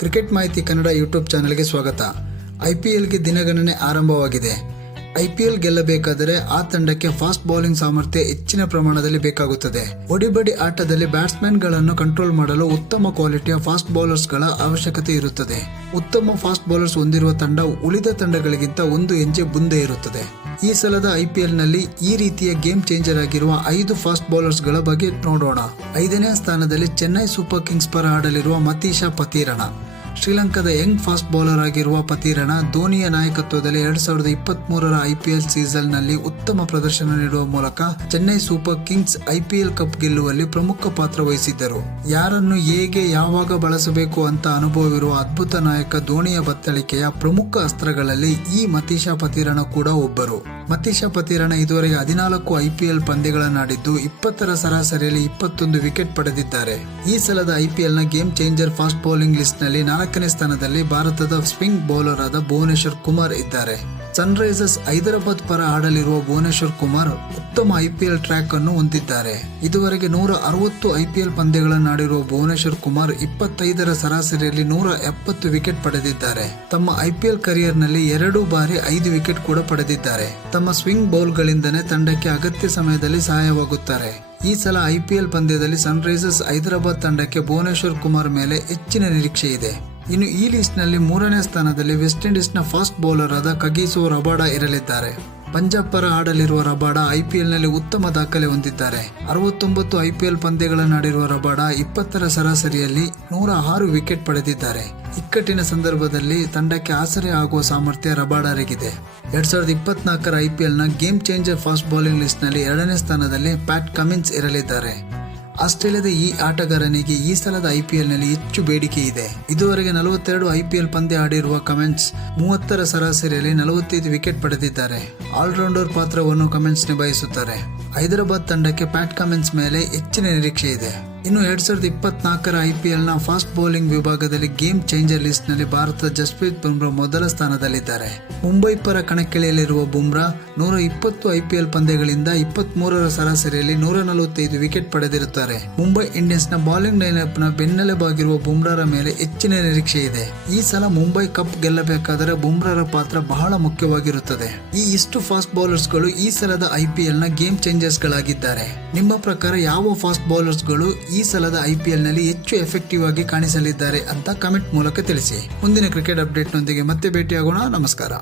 Cricket ಮಾಹಿತಿ Kannada YouTube ಚಾನೆಲ್ಗೆ ಸ್ವಾಗತ. ಐ ಪಿ ಎಲ್ಗೆ ದಿನಗಣನೆ ಆರಂಭವಾಗಿದೆ. ಐ ಪಿ ಎಲ್ ಗೆಲ್ಲಬೇಕಾದರೆ ಆ ತಂಡಕ್ಕೆ ಫಾಸ್ಟ್ ಬೌಲಿಂಗ್ ಸಾಮರ್ಥ್ಯ ಹೆಚ್ಚಿನ ಪ್ರಮಾಣದಲ್ಲಿ ಬೇಕಾಗುತ್ತದೆ. ಒಡಿಬಡಿ ಆಟದಲ್ಲಿ ಬ್ಯಾಟ್ಸ್ಮನ್ಗಳನ್ನು ಕಂಟ್ರೋಲ್ ಮಾಡಲು ಉತ್ತಮ ಕ್ವಾಲಿಟಿಯ ಫಾಸ್ಟ್ ಬೌಲರ್ಸ್ಗಳ ಅವಶ್ಯಕತೆ ಇರುತ್ತದೆ. ಉತ್ತಮ ಫಾಸ್ಟ್ ಬೌಲರ್ಸ್ ಹೊಂದಿರುವ ತಂಡ ಉಳಿದ ತಂಡಗಳಿಗಿಂತ ಒಂದು ಹೆಜ್ಜೆ ಮುಂದೆ ಇರುತ್ತದೆ. ಈ ಸಲದ ಐ ಪಿ ಎಲ್ನಲ್ಲಿ ಈ ರೀತಿಯ ಗೇಮ್ ಚೇಂಜರ್ ಆಗಿರುವ ಐದು ಫಾಸ್ಟ್ ಬೌಲರ್ಸ್ಗಳ ಬಗ್ಗೆ ನೋಡೋಣ. ಐದನೇ ಸ್ಥಾನದಲ್ಲಿ ಚೆನ್ನೈ ಸೂಪರ್ ಕಿಂಗ್ಸ್ ಪರ ಆಡಲಿರುವ ಮತೀಶಾ ಪತೀರಣ. ಶ್ರೀಲಂಕಾದ ಯಂಗ್ ಫಾಸ್ಟ್ ಬೌಲರ್ ಆಗಿರುವ ಪತಿರಣ ಧೋನಿಯ ನಾಯಕತ್ವದಲ್ಲಿ ಎರಡ್ ಸಾವಿರದ ಇಪ್ಪತ್ತ್ ಮೂರರ ಐಪಿಎಲ್ ಸೀಸನ್ನಲ್ಲಿ ಉತ್ತಮ ಪ್ರದರ್ಶನ ನೀಡುವ ಮೂಲಕ Chennai super kings IPL cup ಗೆಲ್ಲುವಲ್ಲಿ ಪ್ರಮುಖ ಪಾತ್ರ ವಹಿಸಿದ್ದರು. ಯಾರನ್ನು ಹೇಗೆ ಯಾವಾಗ ಬಳಸಬೇಕು ಅಂತ ಅನುಭವವಿರುವ ಅದ್ಭುತ ನಾಯಕ ಧೋನಿಯ ಬತ್ತಳಿಕೆಯ ಪ್ರಮುಖ ಅಸ್ತ್ರಗಳಲ್ಲಿ ಈ ಮತೀಶಾ ಪತಿರಣ ಕೂಡ ಒಬ್ಬರು. ಮತೀಶಾ ಪತಿರಣ ಇದುವರೆಗೆ ಹದಿನಾಲ್ಕು ಐಪಿಎಲ್ ಪಂದ್ಯಗಳನ್ನಾಡಿದ್ದು ಇಪ್ಪತ್ತರ ಸರಾಸರಿಯಲ್ಲಿ ಇಪ್ಪತ್ತೊಂದು ವಿಕೆಟ್ ಪಡೆದಿದ್ದಾರೆ. ಈ ಸಲದ ಐಪಿಎಲ್ನ ಗೇಮ್ ಚೇಂಜರ್ ಫಾಸ್ಟ್ ಬೌಲಿಂಗ್ ಲಿಸ್ಟ್ನಲ್ಲಿ ನಾಲ್ಕನೇ ಸ್ಥಾನದಲ್ಲಿ ಭಾರತದ ಸ್ಪಿಂಗ್ ಬೌಲರ್ ಆದ ಭುವನೇಶ್ವರ್ ಕುಮಾರ್ ಇದ್ದಾರೆ. ಸನ್ರೈಸರ್ಸ್ ಹೈದರಾಬಾದ್ ಪರ ಆಡಲಿರುವ ಭುವನೇಶ್ವರ್ ಕುಮಾರ್ ಉತ್ತಮ ಐಪಿಎಲ್ ಟ್ರ್ಯಾಕ್ ಅನ್ನು ಹೊಂದಿದ್ದಾರೆ. ಇದುವರೆಗೆ ನೂರ ಅರವತ್ತು ಐಪಿಎಲ್ ಪಂದ್ಯಗಳನ್ನು ಆಡಿರುವ ಭುವನೇಶ್ವರ್ ಕುಮಾರ್ ಇಪ್ಪತ್ತೈದರ ಸರಾಸರಿಯಲ್ಲಿ ನೂರ ಎಪ್ಪತ್ತು ವಿಕೆಟ್ ಪಡೆದಿದ್ದಾರೆ. ತಮ್ಮ ಐಪಿಎಲ್ ಕರಿಯರ್ನಲ್ಲಿ ಎರಡು ಬಾರಿ ಐದು ವಿಕೆಟ್ ಕೂಡ ಪಡೆದಿದ್ದಾರೆ. ತಮ್ಮ ಸ್ವಿಂಗ್ ಬೌಲ್ಗಳಿಂದನೇ ತಂಡಕ್ಕೆ ಅಗತ್ಯ ಸಮಯದಲ್ಲಿ ಸಹಾಯವಾಗುತ್ತಾರೆ. ಈ ಸಲ ಐಪಿಎಲ್ ಪಂದ್ಯದಲ್ಲಿ ಸನ್ರೈಸರ್ಸ್ ಹೈದರಾಬಾದ್ ತಂಡಕ್ಕೆ ಭುವನೇಶ್ವರ್ ಕುಮಾರ್ ಮೇಲೆ ಹೆಚ್ಚಿನ ನಿರೀಕ್ಷೆ ಇದೆ ಇನ್ನು ಈ ಲಿಸ್ಟ್ನಲ್ಲಿ ಮೂರನೇ ಸ್ಥಾನದಲ್ಲಿ ವೆಸ್ಟ್ ಇಂಡೀಸ್ನ ಫಾಸ್ಟ್ ಬೌಲರ್ ಆದ ಕಗೀಸೋ ರಬಾಡ ಇರಲಿದ್ದಾರೆ. ಪಂಜಾಬ್ ಪರ ಆಡಲಿರುವ ರಬಾಡ ಐಪಿಎಲ್ನಲ್ಲಿ ಉತ್ತಮ ದಾಖಲೆ ಹೊಂದಿದ್ದಾರೆ. ಅರವತ್ತೊಂಬತ್ತು ಐಪಿಎಲ್ ಪಂದ್ಯಗಳನ್ನಾಡಿರುವ ರಬಾಡ ಇಪ್ಪತ್ತರ ಸರಾಸರಿಯಲ್ಲಿ ನೂರ ಆರು ವಿಕೆಟ್ ಪಡೆದಿದ್ದಾರೆ. ಇಕ್ಕಟ್ಟಿನ ಸಂದರ್ಭದಲ್ಲಿ ತಂಡಕ್ಕೆ ಆಸರೆ ಆಗುವ ಸಾಮರ್ಥ್ಯ ರಬಾಡರಿಗಿದೆ. ಎರಡ್ ಸಾವಿರದ ಇಪ್ಪತ್ನಾಲ್ಕರ ಐಪಿಎಲ್ನ ಗೇಮ್ ಚೇಂಜರ್ ಫಾಸ್ಟ್ ಬೌಲಿಂಗ್ ಲಿಸ್ಟ್ನಲ್ಲಿ ಎರಡನೇ ಸ್ಥಾನದಲ್ಲಿ ಪ್ಯಾಟ್ ಕಮಿನ್ಸ್ ಇರಲಿದ್ದಾರೆ. ಆಸ್ಟ್ರೇಲಿಯಾದ ಈ ಆಟಗಾರನಿಗೆ ಈ ಸಲದ ಐಪಿಎಲ್ನಲ್ಲಿ ಹೆಚ್ಚು ಬೇಡಿಕೆ ಇದೆ. ಇದುವರೆಗೆ ನಲವತ್ತೆರಡು ಐಪಿಎಲ್ ಪಂದ್ಯ ಆಡಿರುವ ಕಮೆಂಟ್ಸ್ ಮೂವತ್ತರ ಸರಾಸರಿಯಲ್ಲಿ ನಲವತ್ತೈದು ವಿಕೆಟ್ ಪಡೆದಿದ್ದಾರೆ. ಆಲ್ರೌಂಡರ್ ಪಾತ್ರವನ್ನು ಕಮೆಂಟ್ಸ್ ನಿಭಾಯಿಸುತ್ತಾರೆ ಹೈದರಾಬಾದ್ ತಂಡಕ್ಕೆ ಪ್ಯಾಟ್ ಕಮೆನ್ಸ್ ಮೇಲೆ ಹೆಚ್ಚಿನ ನಿರೀಕ್ಷೆ ಇದೆ. ಇನ್ನು ಎರಡ್ ಸಾವಿರದ ಇಪ್ಪತ್ನಾಲ್ಕರ ನ ಫಾಸ್ಟ್ ಬೌಲಿಂಗ್ ವಿಭಾಗದಲ್ಲಿ ಗೇಮ್ ಚೇಂಜರ್ ಲಿಸ್ಟ್ನಲ್ಲಿ ಭಾರತದ ಜಸ್ಪ್ರೀತ್ ಬುಮ್ರಾ ಮೊದಲ ಸ್ಥಾನದಲ್ಲಿದ್ದಾರೆ. ಮುಂಬೈ ಪರ ಕಣಕ್ಕಿಳಿಯಲಿರುವ ಬುಮ್ರಾ ನೂರ ಇಪ್ಪತ್ತು ಐಪಿಎಲ್ ಪಂದ್ಯಗಳಿಂದ ಇಪ್ಪತ್ತ್ ಮೂರರ ಸರಾಸರಿಯಲ್ಲಿ ನೂರ ನಲವತ್ತೈದು ವಿಕೆಟ್ ಪಡೆದಿರುತ್ತಾರೆ. ಮುಂಬೈ ಇಂಡಿಯನ್ಸ್ನ ಬೌಲಿಂಗ್ ಲೈನ್ಅಪ್ನ ಬೆನ್ನೆಲೆಬಾಗಿರುವ ಬುಮ್ರಾರ ಮೇಲೆ ಹೆಚ್ಚಿನ ನಿರೀಕ್ಷೆ ಇದೆ. ಈ ಸಲ ಮುಂಬೈ ಕಪ್ ಗೆಲ್ಲಬೇಕಾದರೆ ಬುಮ್ರಾರ ಪಾತ್ರ ಬಹಳ ಮುಖ್ಯವಾಗಿರುತ್ತದೆ. ಈ ಇಷ್ಟು ಫಾಸ್ಟ್ ಬೌಲರ್ಸ್ಗಳು ಈ ಸಲದ ಐಪಿಎಲ್ನ ಗೇಮ್ ಚೇಂಜರ್ಸ್ಗಳಾಗಿದ್ದಾರೆ ನಿಮ್ಮ ಪ್ರಕಾರ ಯಾವ ಫಾಸ್ಟ್ ಬೌಲರ್ಸ್ಗಳು ಈ ಸಲದ ಐಪಿಎಲ್ನಲ್ಲಿ ಹೆಚ್ಚು ಎಫೆಕ್ಟಿವ್ ಆಗಿ ಕಾಣಿಸಲಿದ್ದಾರೆ ಅಂತ ಕಮೆಂಟ್ ಮೂಲಕ ತಿಳಿಸಿ. ಮುಂದಿನ ಕ್ರಿಕೆಟ್ ಅಪ್ಡೇಟ್ನೊಂದಿಗೆ ಮತ್ತೆ ಭೇಟಿಯಾಗೋಣ. ನಮಸ್ಕಾರ.